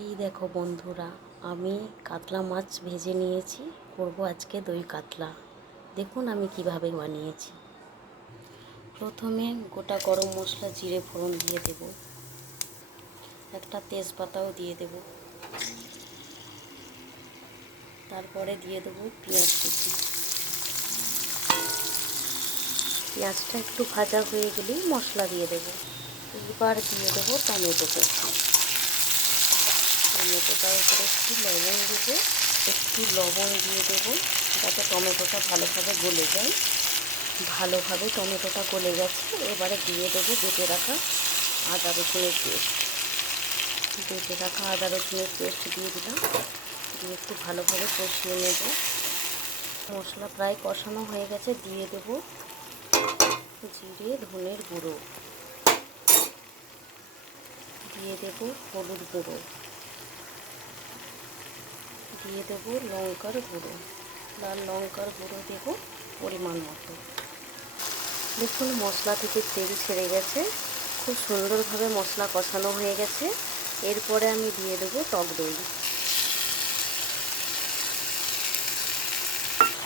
এই দেখো বন্ধুরা, আমি কাতলা মাছ ভেজে নিয়েছি। করব আজকে দই কাতলা। দেখুন আমি কিভাবে বানিয়েছি। প্রথমে গোটা গরম মশলা জিরে ফোড়ন দিয়ে দেব, একটা তেজপাতাও দিয়ে দেব, তারপরে দিয়ে দেবো পেঁয়াজ কুচি। পেঁয়াজটা একটু ভাজা হয়ে গেলেই মশলা দিয়ে দেব। এবার দিয়ে দেবো টমেটো কুচি। টমেটোটার উপরে একটু লবণ দেবো, একটু লবণ দিয়ে দেবো যাতে টমেটোটা ভালোভাবে গলে যায়। ভালোভাবে টমেটোটা গলে গেছে, এবারে দিয়ে দেবো বেটে রাখা আদা রসুনের পেস্ট। বেটে রাখা আদা রসুনের পেস্ট দিয়ে দিলাম, দিয়ে একটু ভালোভাবে কষিয়ে নেব। মশলা প্রায় কষানো হয়ে গেছে, দিয়ে দেব জিরে ধনের গুঁড়ো, দিয়ে দেব হলুদ গুঁড়ো, দিয়ে দেব লঙ্কার গুঁড়ো, লাল লঙ্কার গুঁড়ো দেব পরিমাণ মতো। দেখুন মশলা থেকে তেল ছেড়ে গেছে, খুব সুন্দরভাবে মশলা কষানো হয়ে গেছে। এরপরে আমি দিয়ে দেবো টক দই,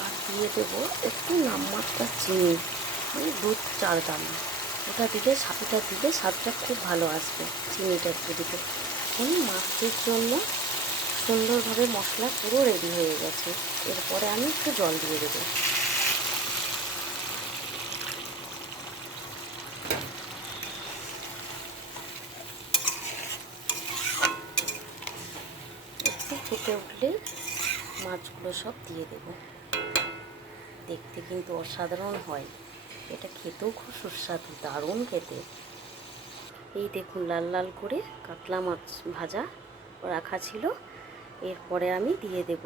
আর দিয়ে দেবো একটু নামমাত্রা চিনি, মানে 2-4 দানা। ওটা দিলে স্বাদটা খুব ভালো আসবে, চিনিটা একটু দিলে। এখন মাছের জন্য সুন্দরভাবে মশলা পুরো রেডি হয়ে গেছে। এরপরে আমি একটু জল দিয়ে দেবো। একটু ফুটে উঠলে মাছগুলো সব দিয়ে দেবো। দেখতে কিন্তু অসাধারণ হয়, এটা খেতেও খুব সুস্বাদু, দারুণ খেতে। এই দেখুন লাল লাল করে কাতলা মাছ ভাজা রাখা ছিল, এরপরে আমি দিয়ে দেব।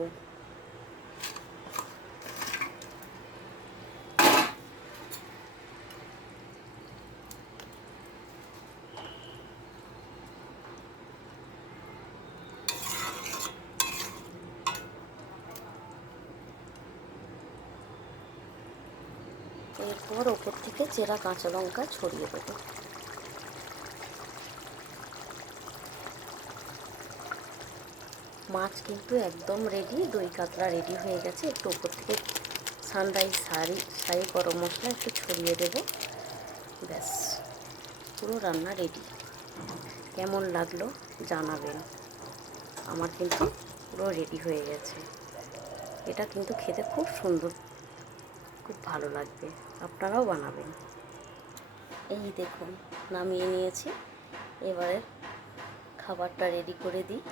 এরপর ওপর থেকে চেরা কাঁচা লঙ্কা ছড়িয়ে দেবো। মাছ কিন্তু একদম রেডি, দই কাতলা রেডি হয়ে গেছে। একটু ওপর থেকে সানরাইজ শাহি গরম মশলা একটু ছড়িয়ে দেব। ব্যাস, পুরো রান্না রেডি। কেমন লাগলো জানাবেন। আমার কিন্তু পুরো রেডি হয়ে গেছে। এটা কিন্তু খেতে খুব সুন্দর, খুব ভালো লাগবে, আপনারাও বানাবেন। এই দেখুন নামিয়ে নিয়েছি, এবারে খাবারটা রেডি করে দিই।